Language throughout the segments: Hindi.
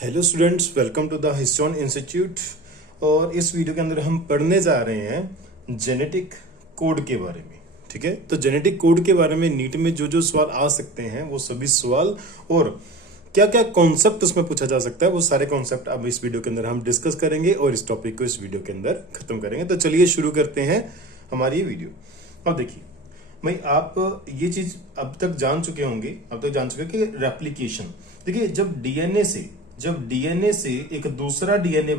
Hello students, welcome to the Histon institute. और इस वीडियो के अंदर हम पढ़ने जा रहे हैं जेनेटिक कोड के बारे में। ठीक है, तो जेनेटिक कोड के बारे में नीट में जो जो सवाल आ सकते हैं वो सभी सवाल और क्या क्या कॉन्सेप्ट उसमें पूछा जा सकता है वो सारे कॉन्सेप्ट अब इस वीडियो के अंदर हम डिस्कस करेंगे और इस टॉपिक को इस वीडियो के अंदर खत्म करेंगे। तो चलिए शुरू करते हैं हमारी ये वीडियो। अब देखिए भाई, आप ये चीज अब तक जान चुके होंगे, कि रेप्लिकेशन। देखिए, जब डीएनए से एक दूसरा डीएनए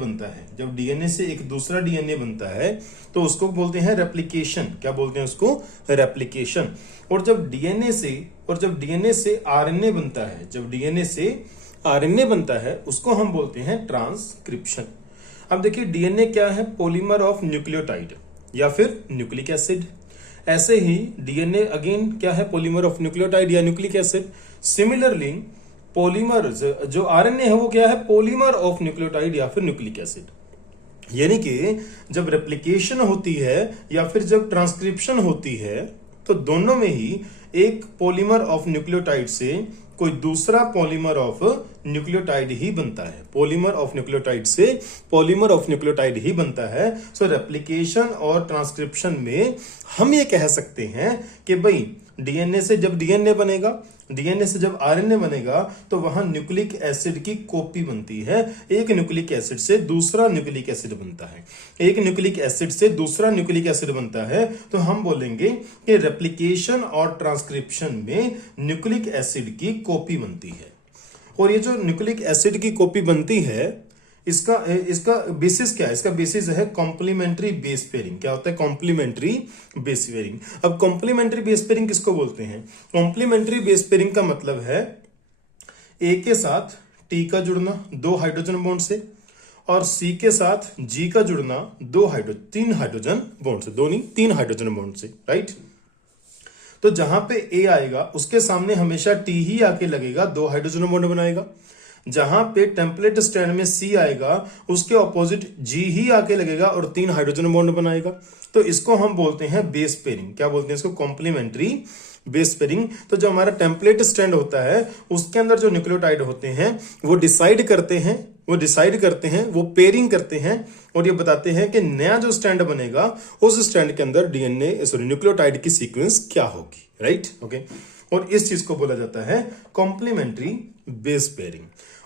बनता है, तो उसको बोलते हैं रेप्लिकेशन। क्या बोलते हैं उसको? रेप्लिकेशन। और जब डीएनए से आरएनए बनता है, उसको हम बोलते हैं ट्रांसक्रिप्शन। अब देखिए, डीएनए क्या है? पॉलीमर ऑफ न्यूक्लियोटाइड या फिर न्यूक्लिक एसिड। ऐसे ही डीएनए अगेन क्या है? पॉलीमर ऑफ न्यूक्लियोटाइड या न्यूक्लिक एसिड। सिमिलरली पॉलीमर जो आरएनए है वो क्या है? पॉलीमर ऑफ न्यूक्लियोटाइड या फिर न्यूक्लिक एसिड। यानी कि जब रेप्लिकेशन होती है या फिर जब ट्रांसक्रिप्शन होती है, तो दोनों में ही एक पॉलीमर ऑफ न्यूक्लियोटाइड से कोई दूसरा पॉलीमर ऑफ न्यूक्लियोटाइड ही बनता है। सो रेप्लिकेशन और ट्रांसक्रिप्शन में हम ये कह सकते हैं कि भाई डीएनए से जब आरएनए बनेगा तो वहां न्यूक्लिक एसिड की कॉपी बनती है। एक न्यूक्लिक एसिड से दूसरा न्यूक्लिक एसिड बनता है। तो हम बोलेंगे कि रेप्लिकेशन और ट्रांसक्रिप्शन में न्यूक्लिक एसिड की कॉपी बनती है। और ये जो न्यूक्लिक एसिड की कॉपी बनती है, इसका बेसिस क्या है? इसका बेसिस है कॉम्प्लीमेंट्री बेस पेयरिंग। क्या होता है? Complementary base pairing. अब कॉम्प्लीमेंट्री बेस पेयरिंग किसको बोलते हैं? कॉम्प्लीमेंट्री बेस पेयरिंग का मतलब है ए के साथ टी का जुड़ना 2 हाइड्रोजन बॉन्ड से, और सी के साथ जी का जुड़ना 3 हाइड्रोजन बॉन्ड से। 2 नहीं, 3 हाइड्रोजन बॉन्ड से, राइट। तो जहां पे ए आएगा उसके सामने हमेशा टी ही आके लगेगा, 2 हाइड्रोजन बॉन्ड बनाएगा। जहां पे टेम्पलेट स्ट्रैंड में सी आएगा उसके ऑपोजिट जी ही आके लगेगा और 3 हाइड्रोजन बॉन्ड बनाएगा। तो इसको हम बोलते हैं बेस पेयरिंग। क्या बोलते हैं इसको? Complementary base pairing. तो जो हमारा टेम्पलेट स्ट्रैंड होता है उसके अंदर जो न्यूक्लियोटाइड होते हैं वो डिसाइड करते हैं, वो पेयरिंग करते हैं और ये बताते हैं कि नया जो स्ट्रैंड बनेगा उस स्ट्रैंड के अंदर न्यूक्लियोटाइड की सीक्वेंस क्या होगी, राइट। ओके। और इस चीज को बोला जाता है कॉम्प्लीमेंट्री बेस पेयरिंग।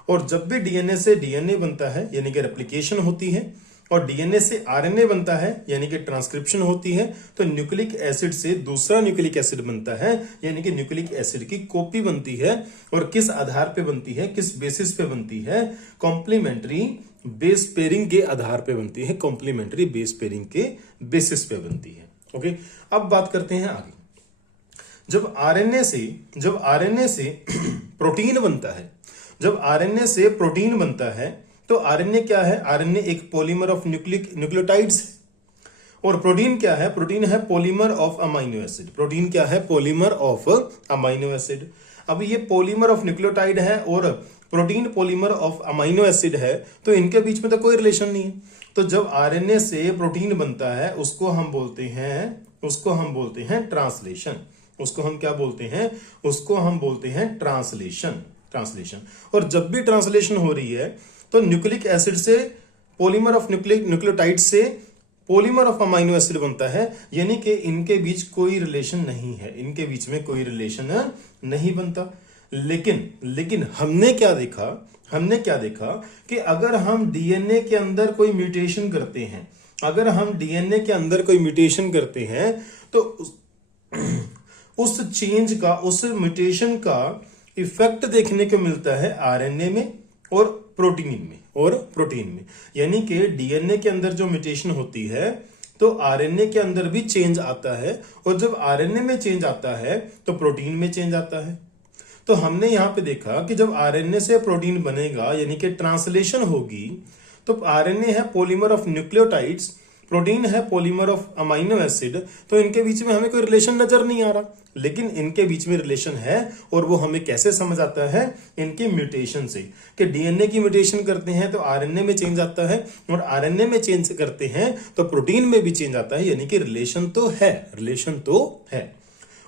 और जब भी डीएनए से डीएनए बनता है यानी कि रेप्लिकेशन होती है, और डीएनए से आरएनए बनता है यानी कि ट्रांसक्रिप्शन होती है, तो न्यूक्लिक एसिड से दूसरा न्यूक्लिक एसिड बनता है यानी कि न्यूक्लिक एसिड की कॉपी बनती है। और किस आधार पे बनती है? किस बेसिस पे बनती है? कॉम्प्लीमेंट्री बेस पेयरिंग के आधार पे बनती है, कॉम्प्लीमेंट्री बेस पेयरिंग के बेसिस पे बनती है। ओके। अब बात करते हैं आगे। जब आरएनए से प्रोटीन बनता है, तो आरएनए क्या है? आरएनए एक पॉलीमर ऑफ न्यूक्लियोटाइड्स है। और प्रोटीन क्या है? प्रोटीन है पॉलीमर ऑफ अमाइनो एसिड। अब ये पॉलीमर ऑफ न्यूक्लियोटाइड है और protein polymer of amino acid है, तो इनके बीच में तो कोई रिलेशन नहीं है। तो जब आरएनए से प्रोटीन बनता है उसको हम बोलते हैं ट्रांसलेशन। उसको हम क्या बोलते हैं? उसको हम बोलते हैं ट्रांसलेशन। और जब भी ट्रांसलेशन हो रही है तो न्यूक्लिक एसिड से पॉलीमर ऑफ न्यूक्लियोटाइड से पॉलीमर ऑफ अमाइनो एसिड बनता है, यानी कि इनके बीच कोई रिलेशन नहीं बनता। लेकिन हमने क्या देखा कि अगर हम डीएनए के अंदर कोई म्यूटेशन करते हैं, तो उस म्यूटेशन का इफेक्ट देखने को मिलता है आरएनए में और प्रोटीन में। यानी कि डीएनए के अंदर जो म्यूटेशन होती है तो आरएनए के अंदर भी चेंज आता है, और जब आरएनए में चेंज आता है तो प्रोटीन में चेंज आता है। तो हमने यहां पे देखा कि जब आरएनए से प्रोटीन बनेगा यानी कि ट्रांसलेशन होगी, तो आरएनए है पॉलीमर ऑफ न्यूक्लियोटाइड्स, प्रोटीन है पॉलीमर ऑफ अमाइनो एसिड, तो इनके बीच में हमें कोई रिलेशन नजर नहीं आ रहा, लेकिन इनके बीच में रिलेशन है। और वो हमें कैसे समझ आता है? इनके म्यूटेशन से, कि डीएनए की म्यूटेशन करते हैं तो आरएनए में चेंज आता है, और आरएनए में चेंज करते हैं तो प्रोटीन में भी चेंज आता है, यानी कि रिलेशन तो है।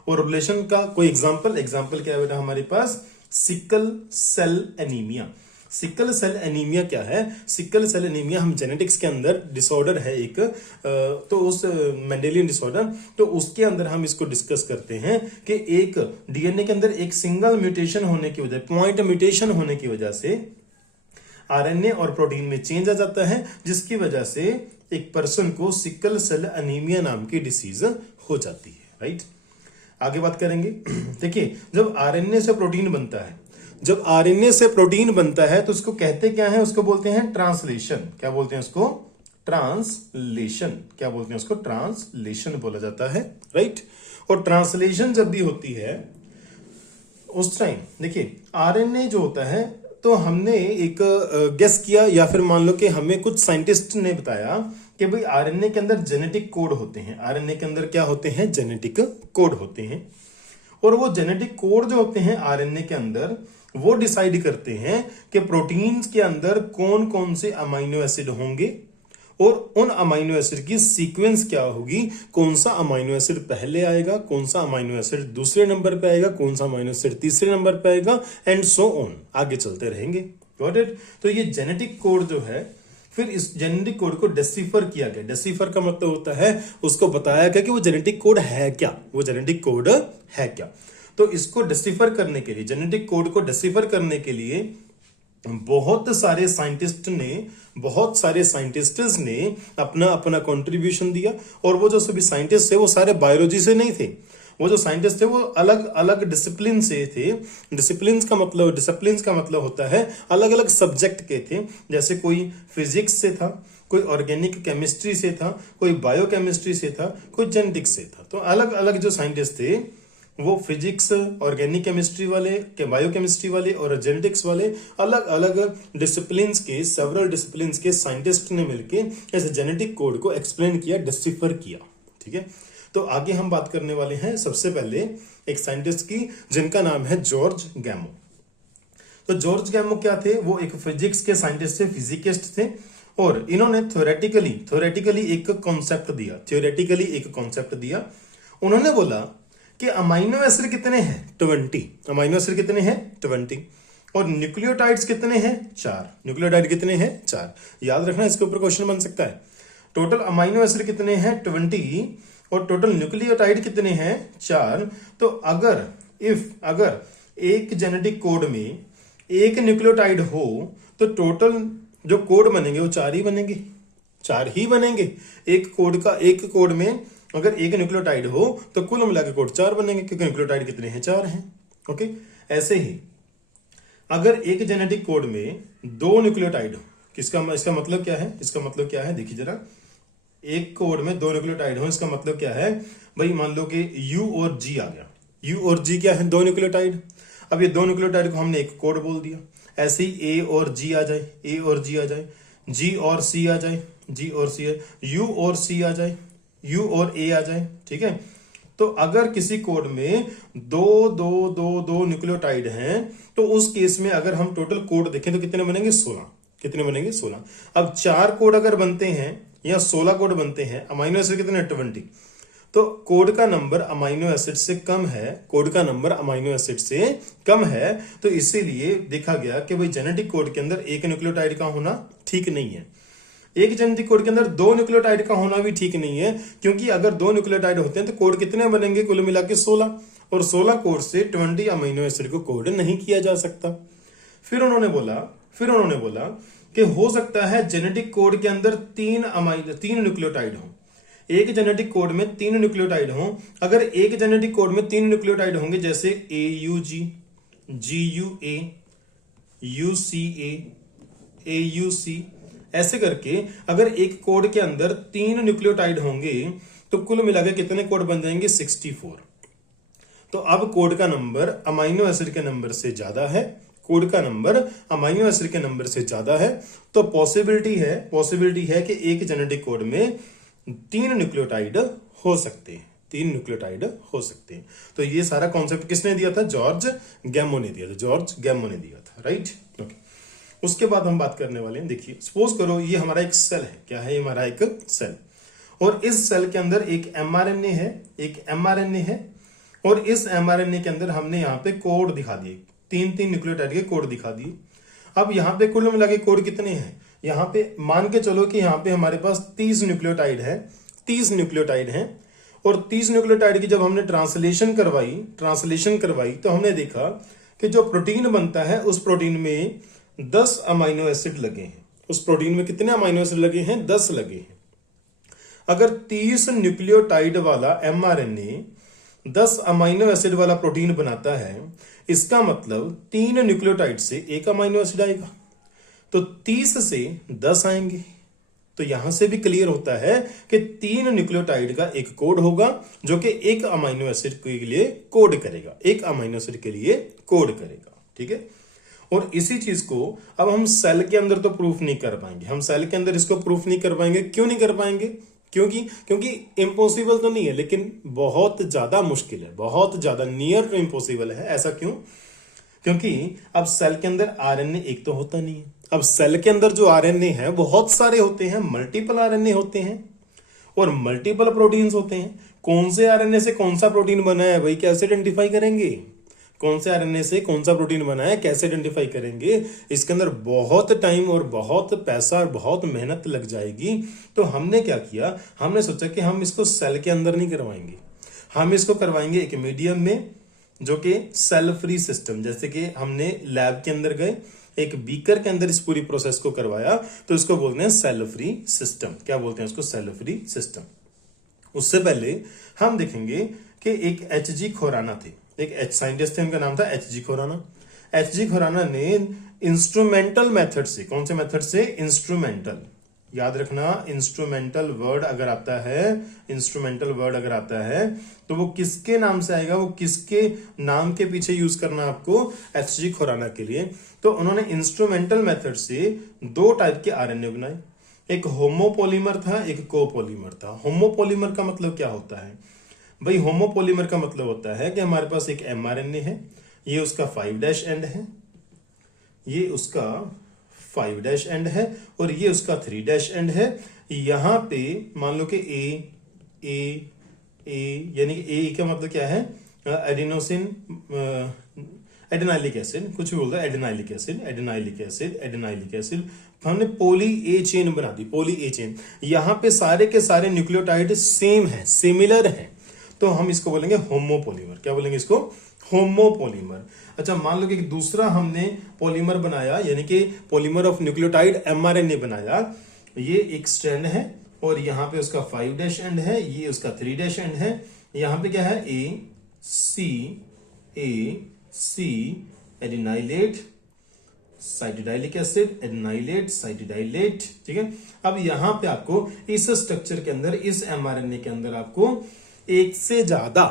और रिलेशन का कोई एग्जाम्पल क्या है बेटा हमारे पास? Sickle cell anaemia. Sickle cell anaemia क्या है? सिकल सेल एनीमिया हम जेनेटिक्स के अंदर डिसऑर्डर है एक, तो उस मेंडेलियन डिसऑर्डर, तो उसके अंदर हम इसको डिस्कस करते हैं कि एक डीएनए के अंदर एक सिंगल म्यूटेशन होने की वजह, पॉइंट म्यूटेशन होने की वजह से आरएनए और प्रोटीन में चेंज आ जाता है, जिसकी वजह से एक पर्सन को सिकल सेल एनीमिया नाम की डिसीज हो जाती है, राइट। आगे बात करेंगे। देखिए, जब आरएनए से प्रोटीन बनता है, जब आरएनए से प्रोटीन बनता है तो उसको कहते क्या है? उसको बोलते हैं ट्रांसलेशन। क्या बोलते हैं उसको? ट्रांसलेशन। क्या बोलते हैं उसको? ट्रांसलेशन बोला जाता है, राइट। और ट्रांसलेशन जब भी होती है उस टाइम देखिए आरएनए जो होता है, तो हमने एक गेस किया या फिर मान लो कि हमें कुछ साइंटिस्ट ने बताया कि भाई आरएनए के अंदर जेनेटिक कोड होते हैं। आरएनए के अंदर क्या होते हैं? जेनेटिक कोड होते हैं। और वो जेनेटिक कोड जो होते हैं आरएनए के अंदर, वो डिसाइड करते हैं कि प्रोटीन्स के अंदर कौन कौन से अमाइनो एसिड होंगे और उन अमाइनो एसिड की सीक्वेंस क्या होगी, कौन सा अमाइनो एसिड पहले आएगा, कौन सा अमाइनो एसिड दूसरे नंबर पे आएगा, कौन सा अमाइनो एसिड तीसरे नंबर पे आएगा, एंड सो ऑन, आगे चलते रहेंगे। Got it? तो ये जेनेटिक कोड जो है, फिर इस जेनेटिक कोड को डेसिफर किया गया। डेसिफर का मतलब होता है उसको बताया गया कि वो जेनेटिक कोड है क्या, वो जेनेटिक कोड है क्या। तो इसको डेसिफर करने के लिए, जेनेटिक कोड को डेसिफर करने के लिए बहुत सारे साइंटिस्ट्स ने अपना अपना कंट्रीब्यूशन दिया। और वो जो सभी साइंटिस्ट थे वो सारे बायोलॉजी से नहीं थे, वो जो साइंटिस्ट थे वो अलग अलग डिसिप्लिन से थे। डिसिप्लिन का मतलब होता है अलग अलग सब्जेक्ट के थे। जैसे कोई फिजिक्स से था, कोई ऑर्गेनिक केमिस्ट्री से था, कोई बायोकेमिस्ट्री से था, कोई जेनेटिक्स से था। तो अलग अलग जो साइंटिस्ट थे वो फिजिक्स, ऑर्गेनिक केमिस्ट्री वाले, बायोकेमिस्ट्री वाले और जेनेटिक्स वाले, अलग अलग डिसिप्लिन्स के, सेवरल डिसिप्लिन्स के साइंटिस्ट ने मिलकर ऐसे जेनेटिक कोड को एक्सप्लेन किया, डिसिफर किया। ठीक है, तो आगे हम बात करने वाले हैं सबसे पहले एक साइंटिस्ट की जिनका नाम है जॉर्ज गैमो। तो जॉर्ज गैमो क्या थे? वो एक फिजिक्स के साइंटिस्ट थे, फिजिकिस्ट थे। और इन्होंने थ्योरेटिकली एक कॉन्सेप्ट दिया। उन्होंने बोला कि अमाइनो एसिड कितने हैं? 20। अमाइनो एसिड कितने हैं? 20। और न्यूक्लियोटाइड्स कितने हैं? 4। न्यूक्लियोटाइड कितने हैं? 4। याद रखना, इसके ऊपर क्वेश्चन बन सकता है। टोटल अमाइनो एसिड कितने हैं? 20। और टोटल न्यूक्लियोटाइड कितने हैं? 4। तो अगर एक जेनेटिक कोड में एक न्यूक्लियोटाइड हो तो टोटल जो कोड बनेंगे वो 4 ही बनेंगे, 4 ही बनेंगे। एक कोड में अगर एक न्यूक्लियोटाइड हो तो कुल मिला के कोड 4 बनेंगे, क्योंकि न्यूक्लियोटाइड कितने हैं? 4 हैं। ओके, ऐसे ही अगर एक जेनेटिक कोड में 2 न्यूक्लियोटाइड हो, इसका मतलब क्या है? इसका मतलब क्या है? देखिए जरा, एक कोड में 2 न्यूक्लियोटाइड हो, इसका मतलब क्या है भाई? मान लो कि U और G आ गया। U और G क्या है? 2 न्यूक्लियोटाइड। अब ये 2 न्यूक्लियोटाइड को हमने एक कोड बोल दिया। ऐसे ही A और G आ जाए, A और G आ जाए, G और C आ जाए, G और C आ जाए, U और C आ जाए, U और A आ जाए। ठीक है, तो अगर किसी कोड में दो न्यूक्लियोटाइड हैं तो उस केस में अगर हम टोटल कोड देखें तो कितने बनेंगे? 16। कितने बनेंगे? 16। अब 4 कोड अगर बनते हैं या 16 कोड बनते हैं, अमाइनो एसिड कितने? 20। तो कोड का नंबर अमाइनो एसिड से कम है, कोड का नंबर अमाइनो एसिड से कम है। तो इसीलिए देखा गया कि भाई जेनेटिक कोड के अंदर एक न्यूक्लियोटाइड का होना ठीक नहीं है। एक जेनेटिक कोड के अंदर 2 न्यूक्लियोटाइड का होना भी ठीक नहीं है, क्योंकि अगर 2 न्यूक्लियोटाइड होते हैं तो कोड कितने बनेंगे? कुल मिला के 16। और 16 कोड से 20 अमीनो एसिड को कोड नहीं किया जा सकता। फिर उन्होंने बोला कि हो सकता है जेनेटिक कोड के अंदर 3 न्यूक्लियोटाइड हो। एक जेनेटिक कोड में 3 न्यूक्लियोटाइड हो। अगर एक जेनेटिक कोड में 3 न्यूक्लियोटाइड होंगे, जैसे AUG, GUA, UCA, AUC, ऐसे करके अगर एक कोड के अंदर 3 न्यूक्लियोटाइड होंगे तो कुल मिलाकर कितने कोड बन जाएंगे? 64। तो अब कोड का नंबर अमाइनो एसिड के नंबर से ज्यादा है, कोड का नंबर अमाइनो एसिड के नंबर से ज्यादा है। तो पॉसिबिलिटी है कि एक जेनेटिक कोड में 3 न्यूक्लियोटाइड हो सकते हैं, 3 न्यूक्लियोटाइड हो सकते हैं। तो ये सारा कॉन्सेप्ट किसने दिया था? जॉर्ज गैमो ने दिया था, राइट। ओके, उसके बाद हम बात करने वाले हैं, देखिए सपोज करो ये हमारा एक सेल है। क्या है? हमारा एक सेल, और इस सेल के अंदर एक mRNA है, और इस mRNA के अंदर हमने यहाँ पे कोड दिखा दिए, 3 न्यूक्लियोटाइड के कोड दिखा दिए। अब यहाँ पे कुल मिला के कोड कितने हैं, यहाँ पे मान के चलो कि यहाँ पे हमारे पास 30 न्यूक्लियोटाइड है, 30 न्यूक्लियोटाइड हैं। और 30 न्यूक्लियोटाइड की जब हमने ट्रांसलेशन करवाई तो हमने देखा कि जो प्रोटीन बनता है उस प्रोटीन में 10 अमाइनो एसिड लगे हैं। उस प्रोटीन में कितने अमाइनो एसिड लगे हैं, 10 लगे हैं। अगर 30 न्यूक्लियोटाइड वाला mRNA 10 अमाइनो एसिड वाला प्रोटीन बनाता है, इसका मतलब 3 न्यूक्लियोटाइड से 1 अमाइनो एसिड आएगा, तो 30 से 10 आएंगे। तो यहां से भी क्लियर होता है कि 3 न्यूक्लियोटाइड का एक कोड होगा जो कि 1 अमाइनो एसिड के लिए कोड करेगा, 1 अमाइनो एसिड के लिए कोड करेगा। ठीक है, और इसी चीज को अब हम सेल के अंदर तो प्रूफ नहीं कर पाएंगे, हम सेल के अंदर इसको प्रूफ नहीं कर पाएंगे। क्यों नहीं कर पाएंगे? क्योंकि इम्पॉसिबल तो नहीं है, लेकिन बहुत ज्यादा मुश्किल है, बहुत ज्यादा नियर टू इम्पॉसिबल है। ऐसा क्यों? क्योंकि अब सेल के अंदर आरएनए एक तो होता नहीं है। अब सेल के अंदर जो आरएनए है बहुत सारे होते हैं, मल्टीपल आरएनए होते हैं और मल्टीपल प्रोटीन्स होते हैं। कौन से आरएनए से कौन सा प्रोटीन बना है भाई, कैसे आइडेंटिफाई करेंगे? कौन से आरएनए से कौन सा प्रोटीन बना है, कैसे आइडेंटिफाई करेंगे? इसके अंदर बहुत टाइम और बहुत पैसा और बहुत मेहनत लग जाएगी। तो हमने क्या किया, हमने सोचा कि हम इसको सेल के अंदर नहीं करवाएंगे, हम इसको करवाएंगे एक मीडियम में जो कि सेल फ्री सिस्टम। जैसे कि हमने लैब के अंदर गए, एक बीकर के अंदर इस पूरी प्रोसेस को करवाया, तो इसको बोलते हैं सेल फ्री सिस्टम। क्या बोलते हैं इसको? Cell free system. उससे पहले हम देखेंगे कि एक एच.जी. खुराना थे, एक साइंटिस्ट थे, उनका नाम था एच.जी. खुराना। एच.जी. खुराना ने इंस्ट्रूमेंटल मेथड से, कौन से मेथड से? इंस्ट्रूमेंटल। याद रखना, इंस्ट्रूमेंटल वर्ड अगर आता है, इंस्ट्रूमेंटल वर्ड अगर आता है तो वो किसके नाम से आएगा, वो किसके नाम के पीछे यूज करना आपको? एच.जी. खुराना के लिए। तो उन्होंने इंस्ट्रूमेंटल मेथड से 2 टाइप के आरएनए बनाए, एक होमोपोलीमर था, एक कोपोलीमर था। होमोपोलीमर का मतलब क्या होता है भाई? होमोपोलीमर का मतलब होता है कि हमारे पास एक mRNA है, ये उसका 5' एंड है, ये उसका 5' एंड है और ये उसका 3' एंड है। यहां पे मान लो कि ए यानी कि ए का मतलब क्या है? एडिनोसिन, एडेनाइलिक एसिड, कुछ भी बोलता है, एडेनाइलिक एसिड। हमने पॉली ए चेन बना दी, पॉली ए चेन। यहां पे सारे के सारे न्यूक्लियोटाइड सेम है, सिमिलर है, तो हम इसको बोलेंगे होमोपोलीमर। क्या बोलेंगे इसको? होमोपोलीमर। अच्छा, मान लो कि दूसरा हमने पॉलीमर बनाया, यानी कि पॉलीमर ऑफ न्यूक्लियोटाइड mRNA बनाया। ये एक स्ट्रैंड है और यहाँ पे उसका 5' एंड है, ये उसका 3' एंड है। यहाँ पे क्या है? ए सी एडिनाइलेट साइटिडाइलिक एसिड, एडिनाइलेट साइटिडाइलेट। ठीक है, अब यहां पे आपको इस स्ट्रक्चर के अंदर, इस mRNA के अंदर आपको एक से ज्यादा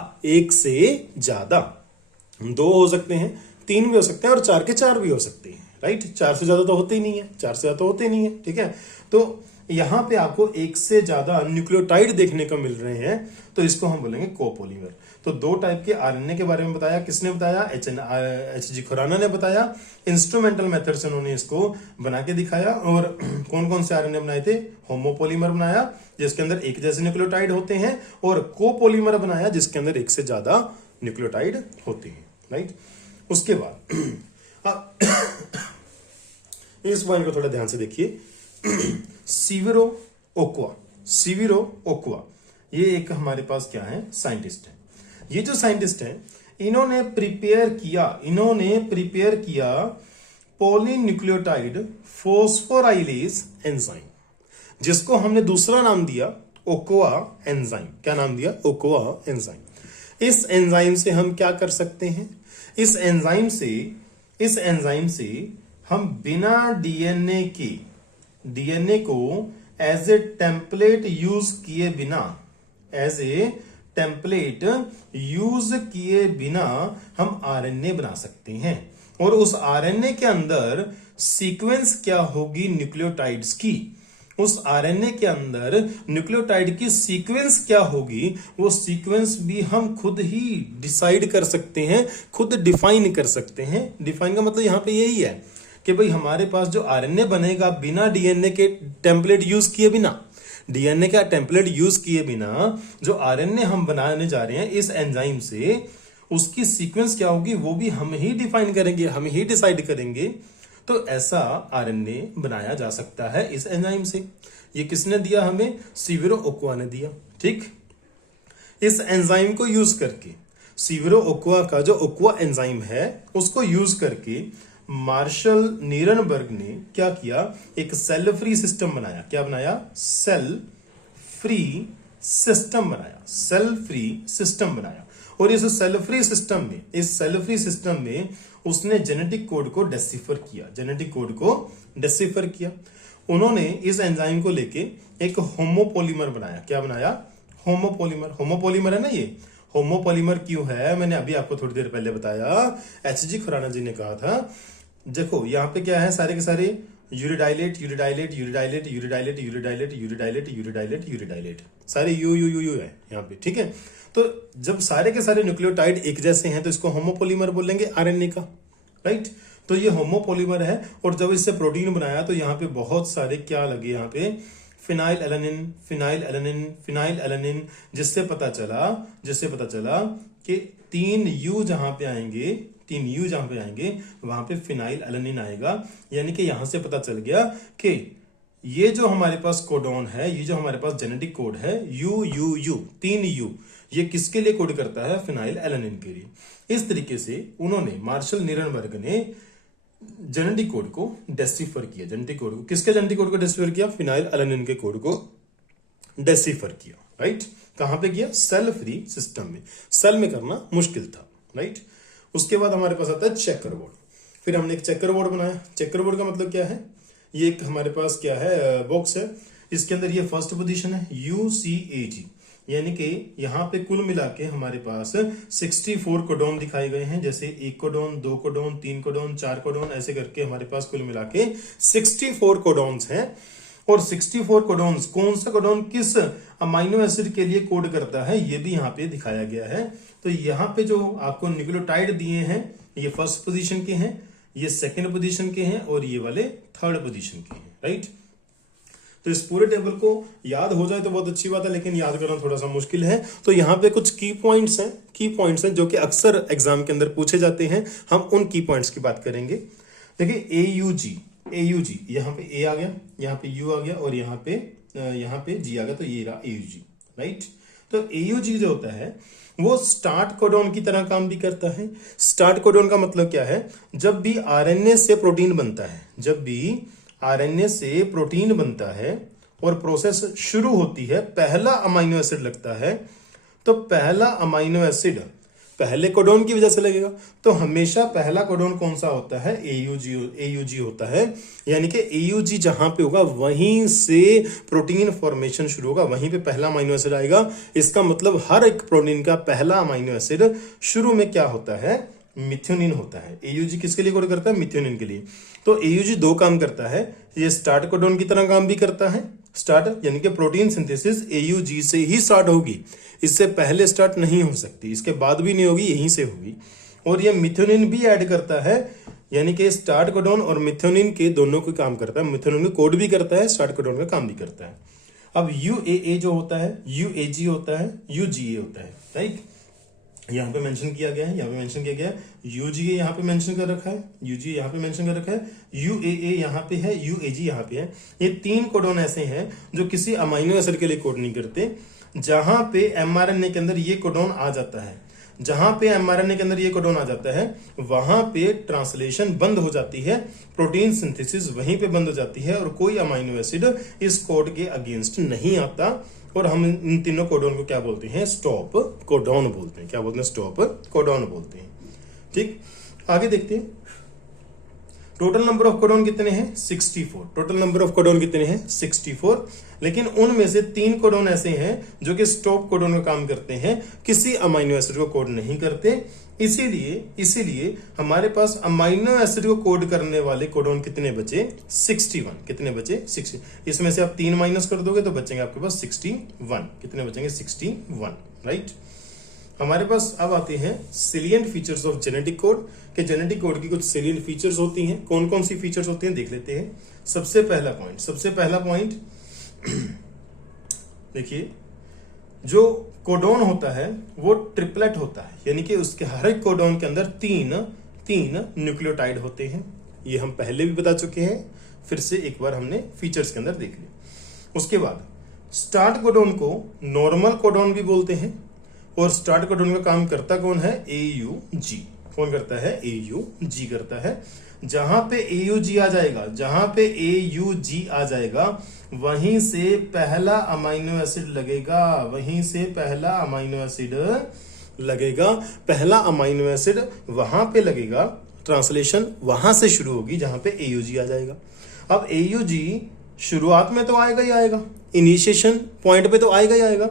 2 हो सकते हैं, 3 भी हो सकते हैं और 4 के 4 भी हो सकते हैं। राइट, 4 से ज्यादा तो होते ही नहीं है, 4 से ज्यादा तो होते ही नहीं है। ठीक है, तो यहां पे आपको 1 से ज्यादा न्यूक्लियोटाइड देखने को मिल रहे हैं, तो इसको हम बोलेंगे कोपोलीमर। तो 2 टाइप के आरएनए के बारे में बताया, किसने बताया? एच.जी. खुराना ने बताया। इंस्ट्रूमेंटल मेथड से उन्होंने इसको बना के दिखाया। और कौन कौन से आरएनए बनाए थे? होमोपोलीमर बनाया जिसके अंदर एक जैसे न्यूक्लियोटाइड होते हैं, और कोपोलीमर बनाया जिसके अंदर 1 से ज्यादा न्यूक्लियोटाइड होते हैं। राइट, उसके बाद इस पॉइंट को थोड़ा ध्यान से देखिए। सीवेरो ओक्वा, ये एक हमारे पास क्या है? साइंटिस्ट है। ये जो साइंटिस्ट है, इन्होंने प्रिपेयर किया पॉलीन्यूक्लियोटाइड फॉस्फोराइलेज एंजाइम, जिसको हमने दूसरा नाम दिया ओक्वा एंजाइम। क्या नाम दिया? ओक्वा एंजाइम। इस एंजाइम से हम क्या कर सकते हैं? इस एंजाइम से हम बिना डीएनए को एज ए टेम्पलेट यूज किए बिना हम आरएनए बना सकते हैं। और उस आरएनए के अंदर सीक्वेंस क्या होगी न्यूक्लियोटाइड्स की, उस आरएनए के अंदर न्यूक्लियोटाइड की सीक्वेंस क्या होगी, वो सीक्वेंस भी हम खुद ही डिसाइड कर सकते हैं, खुद डिफाइन कर सकते हैं। डिफाइन का मतलब यहां पे यही है कि भाई हमारे पास जो आरएनए बनेगा बिना डीएनए के टेम्पलेट यूज किए बिना, डीएनए का टेम्पलेट यूज किए बिना जो आरएनए हम बनाने जा रहे हैं इस एंजाइम से, उसकी सीक्वेंस क्या होगी वो भी हम ही डिफाइन करेंगे, हम ही डिसाइड करेंगे। तो ऐसा आरएनए बनाया जा सकता है इस एंजाइम से। ये किसने दिया हमें? सीवेरो ओक्वा ने दिया। ठीक, इस एंजाइम को यूज करके, सीवेरो ओक्वा का जो ओक्वा एंजाइम है उसको यूज करके मार्शल नीरनबर्ग ने क्या किया? एक सेल फ्री सिस्टम बनाया। क्या बनाया? सेल फ्री सिस्टम बनाया। सेल फ्री सिस्टम बनाया। और इस सेल फ्री सिस्टम में उसने जेनेटिक कोड को डेसिफर किया। जेनेटिक कोड को डेसिफर किया। उन्होंने इस एंजाइम को लेके एक होमोपोलीमर बनाया। क्या बनाया? होमोपोलीमर। होमोपोलीमर है ना ये। होमोपोलीमर क्यों है? मैंने अभी आपको थोड़ी देर पहले बताया। एच.जी. खुराना जी ने कहा था, देखो यहाँ पे क्या है, सारे के सारे यूरिडाइलेट यूरिडाइलेट यूरिडाइलेट यूरिडाइलेट यूरिडाइलेट यूरिडाइलेट यूरिडाइलेट यूरिडाइलेट, सारे यू है यहाँ पे। ठीक है, तो जब सारे के सारे न्यूक्लियोटाइड एक जैसे हैं तो इसको होमोपोलीमर बोलेंगे आरएनए का, राइट। तो ये होमोपोलीमर है। और जब इससे प्रोटीन बनाया तो यहाँ पे बहुत सारे क्या लगे, यहाँ पे phenyl alanine phenyl alanine phenyl alanine, जिससे पता चला कि 3 यू जहां पे आएंगे वहां पे फिनाइल एलानिन आएगा। यानी कि यहां से पता चल गया कि ये जो हमारे पास कोडॉन है, ये जो हमारे पास जेनेटिक कोड है यू 3 यू, ये किसके लिए कोड करता है? फिनाइल एलानिन के लिए। इस तरीके से उन्होंने, मार्शल नीरनबर्ग ने जेनेटिक कोड को डेसिफर किया। जेनेटिक कोड को, किसके जेनेटिक कोड को डेसिफर किया? फिनाइल एलानिन के कोड को डेसिफर किया, राइट। कहां पे किया? सेल फ्री सिस्टम में। सेल में करना मुश्किल था, राइट। उसके बाद हमारे पास आता है चेकर बोर्ड। फिर हमने एक चेकर बोर्ड बनाया। चेकर बोर्ड का मतलब क्या है? ये एक हमारे पास क्या है, बॉक्स है। इसके अंदर ये फर्स्ट पोजीशन है UCAG, यानी कि यहाँ पे कुल मिला के हमारे पास 64 कोडोन दिखाए गए हैं। जैसे 1 कोडोन, 2 कोडोन, 3 कोडोन, 4 कोडोन, ऐसे करके हमारे पास कुल मिला के 64 कोडोन्स हैं। और 64 कोडोन्स, कौन सा कोडोन किस अमाइनो एसिड के लिए कोड करता है ये भी यहाँ पे दिखाया गया है। तो यहाँ पे जो आपको न्यूक्लियोटाइड दिए हैं, ये फर्स्ट पोजीशन के हैं, ये सेकंड पोजीशन के हैं और ये वाले थर्ड पोजीशन के हैं, राइट। तो इस पूरे टेबल को याद हो जाए तो बहुत अच्छी बात है, लेकिन याद करना थोड़ा सा मुश्किल है। तो यहाँ पे कुछ की पॉइंट्स हैं जो कि अक्सर एग्जाम के अंदर पूछे जाते हैं। हम उन की पॉइंट्स की बात करेंगे। देखिए AUG, यहाँ पे A आ गया, यहाँ पे U आ गया और यहाँ पे G आ गया, तो ये रहा AUG, राइट। तो AUG जो होता है वो स्टार्ट कोडॉन की तरह काम भी करता है। स्टार्ट कोडॉन का मतलब क्या है? जब भी आरएनए से प्रोटीन बनता है और प्रोसेस शुरू होती है, पहला अमाइनो एसिड लगता है, तो पहला अमाइनो एसिड पहले कोडॉन की वजह से लगेगा। तो हमेशा पहला कोडॉन कौन सा होता है? AUG होता है। यानी कि AUG जहां पे होगा वहीं से प्रोटीन फॉर्मेशन शुरू होगा, वहीं पे पहला अमाइनो एसिड आएगा। इसका मतलब हर एक प्रोटीन का पहला अमाइनो एसिड शुरू में क्या होता है? मिथ्योनिन होता है। AUG किसके लिए कोड करता है? मिथ्योनिन के लिए। तो AUG 2 काम करता है। ये स्टार्ट कोडॉन की तरह काम भी करता है। स्टार्ट यानी कि प्रोटीन सिंथेसिस AUG से ही स्टार्ट होगी, इससे पहले स्टार्ट नहीं हो सकती, इसके बाद भी नहीं होगी, यहीं से होगी। और ये मिथ्योनिन भी ऐड करता है, यानी कि स्टार्ट कोडॉन और मिथ्योनिन के दोनों को काम करता है। मिथ्योनिन को कोड भी करता है, स्टार्ट कोडॉन का काम भी करता है। अब UAA जो होता है, UAG होता है, UGA होता है, राइट। यहाँ पे मेंशन किया गया है, UGA यहाँ पे मेंशन कर रखा है, UGA यहाँ पे मेंशन कर रखा है, UAA यहाँ पे है, UAG यहाँ पे है। ये 3 कोडॉन ऐसे हैं जो किसी अमाइनो एसिड के लिए कोड नहीं करते। जहां पे mRNA के अंदर ये कोडॉन आ जाता है, वहां पे ट्रांसलेशन बंद हो जाती है, प्रोटीन सिंथेसिस वहीं पे बंद हो जाती है और कोई अमाइनो एसिड इस कोड के अगेंस्ट नहीं आता। और हम इन तीनों कोडॉन को क्या बोलते हैं? स्टॉप कोडॉन बोलते हैं। क्या बोलते हैं? स्टॉप कोडॉन बोलते हैं। ठीक, आगे देखते हैं। टोटल नंबर ऑफ कोडॉन कितने हैं? 64। टोटल नंबर ऑफ कोडॉन कितने हैं? 64। लेकिन उनमें से 3 कोडॉन ऐसे हैं जो कि स्टॉप कोडॉन का काम करते हैं, किसी अमाइनो एसिड को कोड नहीं करते। इसीलिए हमारे पास अमाइनो एसिड को कोड करने वाले कोडॉन कितने बचे? 61। कितने बचे? 60। इसमें से आप 3 माइनस कर दोगे तो बचेंगे आपके पास 61। कितने बचेंगे? 61, राइट। हमारे पास अब आते हैं सिलिएंट फीचर्स ऑफ जेनेटिक कोड, कि जेनेटिक कोड की कुछ सिलिएंट फीचर्स होती हैं। कौन कौन सी फीचर्स होती हैं देख लेते हैं। सबसे पहला पॉइंट देखिए, जो कोडॉन होता है वो ट्रिपलेट होता है, यानी कि उसके हर एक कोडॉन के अंदर तीन न्यूक्लियोटाइड होते हैं। ये हम पहले भी बता चुके हैं, फिर से एक बार हमने फीचर्स के अंदर देख लिया। उसके बाद स्टार्ट कोडॉन को नॉर्मल कोडॉन भी बोलते हैं, और स्टार्ट कोडॉन का काम करता कौन है? AUG। कौन करता है? AUG करता है। जहां पे AUG आ जाएगा, जहां पे AUG आ जाएगा, वहीं से पहला अमाइनो एसिड लगेगा, वहीं से पहला अमाइनो एसिड लगेगा, पहला अमाइनो एसिड वहां पे लगेगा, ट्रांसलेशन वहां से शुरू होगी जहां पे AUG आ जाएगा। अब AUG शुरुआत में तो आएगा ही आएगा, इनिशिएशन पॉइंट पे तो आएगा ही आएगा,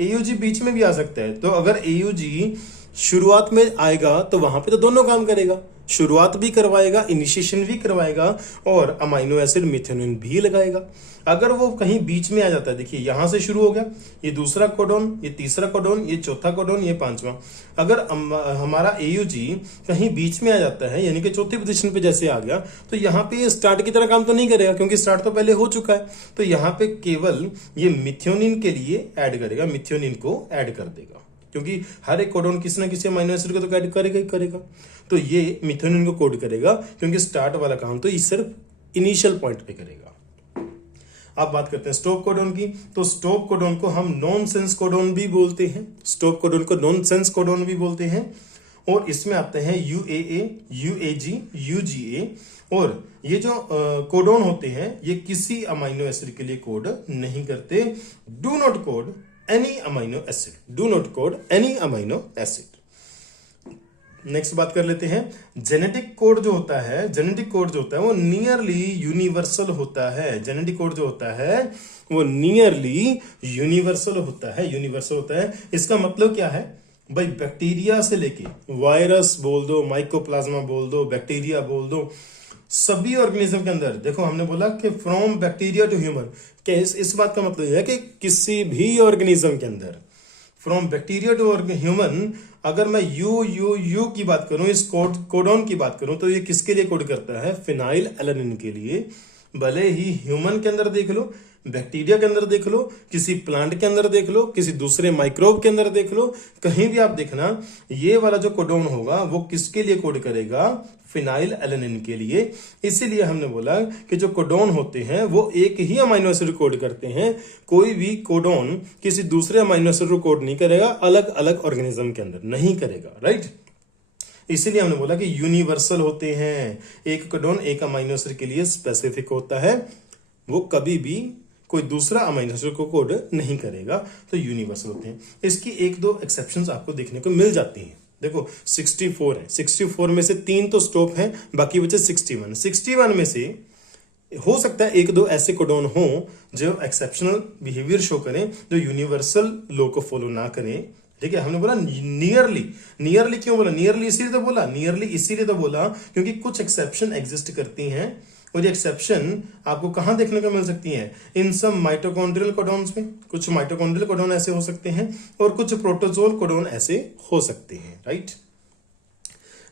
AUG बीच में भी आ सकता है। तो अगर AUG शुरुआत में आएगा तो वहां पे तो दोनों काम करेगा, शुरुआत भी करवाएगा, इनिशिएशन भी करवाएगा, और अमाइनो एसिड मिथेनोइन भी लगाएगा। अगर वो कहीं बीच में आ जाता है, देखिए यहां से शुरू हो गया, ये दूसरा कोडॉन, ये तीसरा कोडॉन, ये चौथा कोडॉन, ये पांचवा, अगर हमारा AUG कहीं बीच में आ जाता है, यानी कि चौथी पोजीशन पे जैसे आ गया, तो यहाँ पे ये स्टार्ट की तरह काम तो नहीं करेगा, क्योंकि स्टार्ट तो पहले हो चुका है। तो यहाँ पे केवल ये मिथ्योनिन के लिए ऐड करेगा, मिथ्योनिन को ऐड कर देगा, क्योंकि हर एक कोडॉन किसी ना किसी अमाइनो एसिड को तो ऐड करेगा ही करेगा। तो ये मिथ्योनिन को कोड करेगा, क्योंकि स्टार्ट वाला काम तो ये सिर्फ इनिशियल पॉइंट पे करेगा। अब बात करते हैं स्टॉप कोडॉन की। तो स्टॉप कोडॉन को हम नॉनसेंस कोडॉन भी बोलते हैं, स्टॉप कोडॉन को नॉनसेंस कोडॉन भी बोलते हैं। और इसमें आते हैं UAA, UAG, UGA। और ये जो कोडॉन होते हैं, ये किसी अमाइनो एसिड के लिए कोड नहीं करते। Do not code any amino acid, do not code any amino acid. Next बात कर लेते हैं, जेनेटिक कोड जो होता है, जेनेटिक कोड जो होता है वो नियरली यूनिवर्सल होता है। जेनेटिक कोड जो होता है वो नियरली यूनिवर्सल होता है, यूनिवर्सल होता है। इसका मतलब क्या है भाई? बैक्टीरिया से लेके वायरस बोल दो, माइकोप्लाज्मा बोल दो, बैक्टीरिया बोल दो, सभी ऑर्गेनिज्म के अंदर, देखो हमने बोला कि फ्रॉम बैक्टीरिया टू ह्यूमन, क्या इस बात का मतलब है कि किसी भी ऑर्गेनिज्म के अंदर फ्रॉम बैक्टीरिया टू ह्यूमन, अगर मैं यू की बात करूं, इस कोडॉन की बात करूं, तो ये किसके लिए कोड करता है? फिनाइल एलानिन के लिए। भले ही ह्यूमन के अंदर देख लो, बैक्टीरिया के अंदर देख लो, किसी प्लांट के अंदर देख लो, किसी दूसरे माइक्रोब के अंदर देख लो, कहीं भी आप देखना, ये वाला जो कोडॉन होगा वो किसके लिए कोड करेगा? फिनाइल एलानिन के लिए। इसीलिए हमने बोला कि जो कोडॉन होते हैं वो एक ही अमाइनो एसिड कोड करते हैं, कोई भी कोडॉन किसी दूसरे अमाइनो एसिड को कोड नहीं करेगा, अलग अलग ऑर्गेनिज्म के अंदर नहीं करेगा, राइट। इसीलिए हमने बोला कि यूनिवर्सल होते हैं। एक कोडॉन एक अमाइनो एसिड के लिए स्पेसिफिक होता है, वो कभी भी कोई दूसरा अमाइनो एसिड को कोड नहीं करेगा, तो यूनिवर्सल होते हैं। इसकी एक दो एक्सेप्शंस आपको देखने को मिल जाती हैं। देखो 64 है, 64 में से 3 तो स्टॉप हैं, बाकी बचे 61। 61 में से हो सकता है एक दो ऐसे कोडॉन हो जो एक्सेप्शनल बिहेवियर शो करें, जो यूनिवर्सल लॉ को फॉलो ना करें। ठीक है, हमने बोला नियरली, नियरली क्यों बोला? नियरली इसीलिए तो बोला, नियरली इसीलिए तो बोला क्योंकि कुछ एक्सेप्शन एग्जिस्ट करती हैं, और ये एक्सेप्शन आपको कहां देखने को मिल सकती है? इन सब माइटोकॉन्ड्रियल कोडॉन्स में। कुछ माइटोकॉन्ड्रियल कोडॉन ऐसे हो सकते हैं और कुछ प्रोटोजोल कोडॉन ऐसे हो सकते हैं, राइट।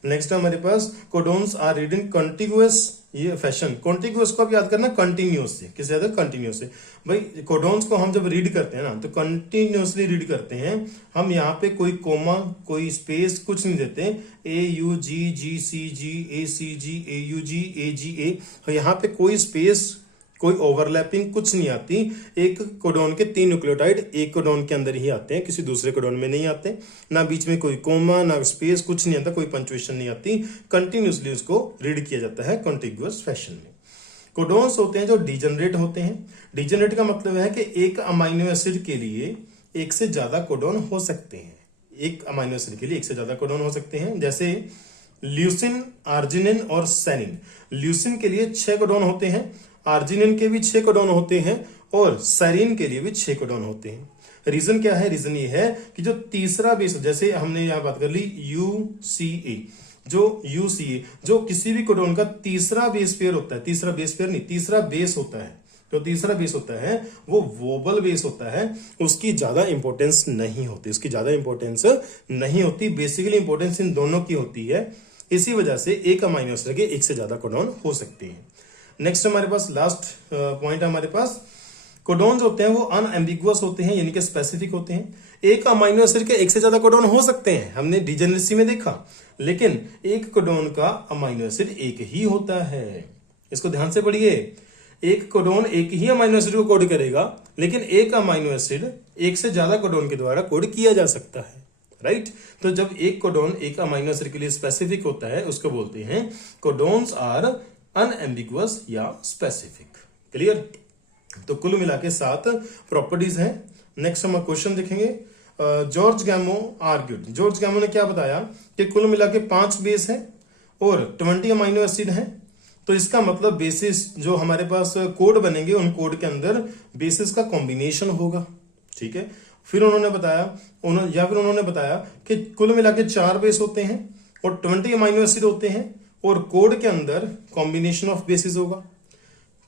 नेक्स्ट हमारे पास codons are read in contiguous ये फैशन। कॉन्टिग्यूअस को आप याद करना कंटिन्यूअस से, किसे याद है? कंटिन्यूअस से। भाई कोडॉन्स को हम जब रीड करते हैं ना तो कंटिन्यूअसली रीड करते हैं हम। यहाँ पे कोई कोमा, कोई स्पेस, कुछ नहीं देते। AUG, GCG, ACG, AUG, AGA, यहाँ पे कोई स्पेस, कोई ओवरलैपिंग कुछ नहीं आती। एक कोडॉन के 3 न्यूक्लियोटाइड एक कोडॉन के अंदर ही आते हैं, किसी दूसरे कोडॉन में नहीं आते। ना बीच में कोई कोमा, ना स्पेस, कुछ नहीं आता, कोई पंक्चुएशन नहीं आती। कंटिन्यूसली उसको रीड किया जाता है कॉन्टिग्यूअस फैशन में। कोडॉन्स होते हैं जो डिजेनरेट होते हैं। डिजेनरेट का मतलब है कि एक अमाइनो एसिड के लिए एक से ज्यादा कोडॉन हो सकते हैं। एक अमाइनो एसिड के लिए एक से ज्यादा कोडॉन हो सकते हैं, जैसे ल्यूसिन, आर्जिनिन और सेनिन। ल्यूसिन के लिए 6 कोडॉन होते हैं, आर्जिनिन के भी 6 कोडॉन होते हैं, और सेरिन के लिए भी 6 कोडॉन होते हैं। रीजन क्या है? रीजन ये है कि जो तीसरा बेस, जैसे हमने यहां बात कर ली UCA, जो किसी भी कोडॉन का तीसरा बेस पेयर होता है, तीसरा बेस पेयर नहीं, तीसरा बेस होता है, तो तीसरा बेस होता है वो वोबल बेस होता है, उसकी ज्यादा इंपॉर्टेंस नहीं होती, उसकी ज्यादा इंपॉर्टेंस नहीं होती। बेसिकली इंपॉर्टेंस इन दोनों की होती है। इसी वजह से एक अमाइनो एसिड के एक से ज्यादा कोडॉन हो सकते हैं। नेक्स्ट हमारे पास लास्ट पॉइंट हमारे पास कोडोन्स होते हैं वो अनएम्बिगुअस होते हैं, यानी कि स्पेसिफिक होते हैं। एक अमाइनो एसिड के एक से ज्यादा कोडोन हो सकते हैं, हमने डिजेनरेसी में देखा, लेकिन एक कोडोन का अमाइनो एसिड एक ही होता है। इसको ध्यान से पढ़िए, एक कोडोन एक ही अमाइनो एसिड को कोड करेगा, लेकिन एक अमाइनो एसिड एक से ज्यादा कोडोन के द्वारा कोड किया जा सकता है, राइट। तो जब एक कोडोन एक अमाइनो एसिड के लिए स्पेसिफिक होता है उसको बोलते हैं कोडोन्स आर अनएम्बिगुअस या स्पेसिफिक। क्लियर। तो कुल मिला के 7 प्रॉपर्टीज हैं। नेक्स्ट हम क्वेश्चन देखेंगे। जॉर्ज गैमो आर्ग्यूड, जॉर्ज गैमो ने क्या बताया कि कुल मिला के 5 बेस हैं और 20 अमाइनो एसिड हैं। तो इसका मतलब बेसिस जो हमारे पास कोड बनेंगे उन कोड के अंदर बेसिस का कॉम्बिनेशन होगा, ठीक है। फिर उन्होंने बताया कि कुल मिला के 4 बेस होते हैं और 20 अमाइनो एसिड होते हैं और कोड के अंदर कॉम्बिनेशन ऑफ बेसिस होगा।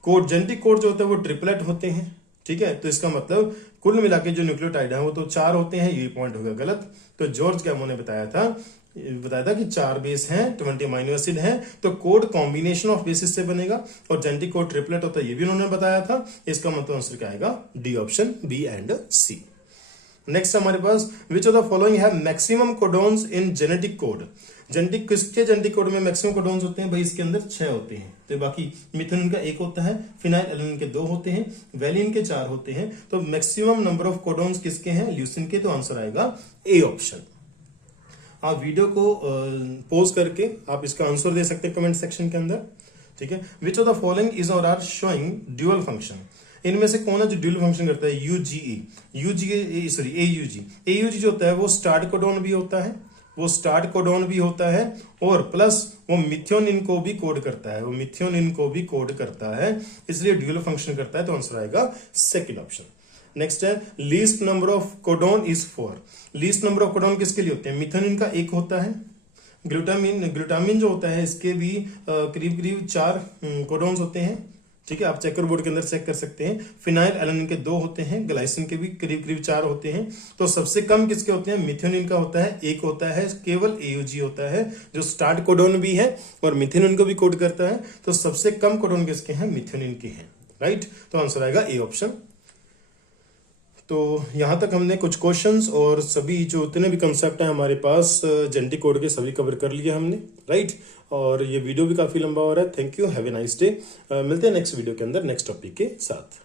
कोड जेनेटिक कोड जो होते हैं वो ट्रिपलेट होते हैं, ठीक है। तो इसका मतलब कुल मिला के जो न्यूक्लियोटाइड है वो तो 4 होते हैं, ये पॉइंट होगा गलत। तो जॉर्ज गैमो ने बताया था कि 4 बेस हैं, 20 अमाइनो एसिड हैं, तो कोड कॉम्बिनेशन ऑफ बेसिस से बनेगा और जेनेटिक कोड ट्रिपलेट होता है, ये भी उन्होंने बताया था। इसका मतलब आंसर क्या आएगा? D option, B and C. Next हमारे पास विच ऑफ द फॉलोइंग है maximum codons in genetic code. Genetic किसके जेनेटिक कोड में मैक्सिमम कोडोन्स होते हैं? भाई इसके अंदर 6 होते हैं, तो बाकी मिथेनिन का 1 होता है, फिनाइल एलानिन के 2 होते हैं, वैलिन के 4 होते हैं। तो मैक्सिमम नंबर ऑफ कोडोन्स किसके हैं? ल्यूसिन के। तो आंसर आएगा ए ऑप्शन। आप वीडियो को पॉज करके आप इसका आंसर दे सकते हैं कमेंट सेक्शन के अंदर, ठीक है। विच ऑफ द फॉलोइंग इज और आर शोइंग ड्यूअल फंक्शन। इनमें से कौन है जो ड्यूअल फंक्शन करता है? AUG जो होता है वो स्टार्ट कोडोन भी होता है, और प्लस वो मिथ्योनिन को भी कोड करता है, इसलिए ड्यूअल फंक्शन करता है। तो आंसर आएगा सेकंड ऑप्शन। नेक्स्ट है least number of codon is 4। Least number of codon किसके लिए होते हैं? मिथेनिन का 1 होता है, ग्लूटामिन जो होता है इसके भी करीब 4 कोडोन्स होते हैं, ठीक है। आप चेकर बोर्ड के अंदर चेक कर सकते हैं। फिनाइल एलानिन के 2 होते हैं, ग्लाइसिन के भी करीब 4 होते हैं। तो सबसे कम किसके होते हैं? मिथेनिन का होता है, 1 होता है, केवल AUG होता है जो स्टार्ट कोडोन भी है और मिथेनिन को भी कोड करता है। तो सबसे कम कोडोन किसके हैं? मिथेनिन के हैं, राइट। तो आंसर आएगा ए ऑप्शन। तो यहां तक हमने कुछ क्वेश्चंस और सभी जो उतने भी कंसेप्ट हैं हमारे पास जेनेटिक कोड के सभी कवर कर लिए हमने, राइट। और ये वीडियो भी काफी लंबा हो रहा है। Thank you, have a nice day. मिलते हैं नेक्स्ट वीडियो के अंदर नेक्स्ट टॉपिक के साथ।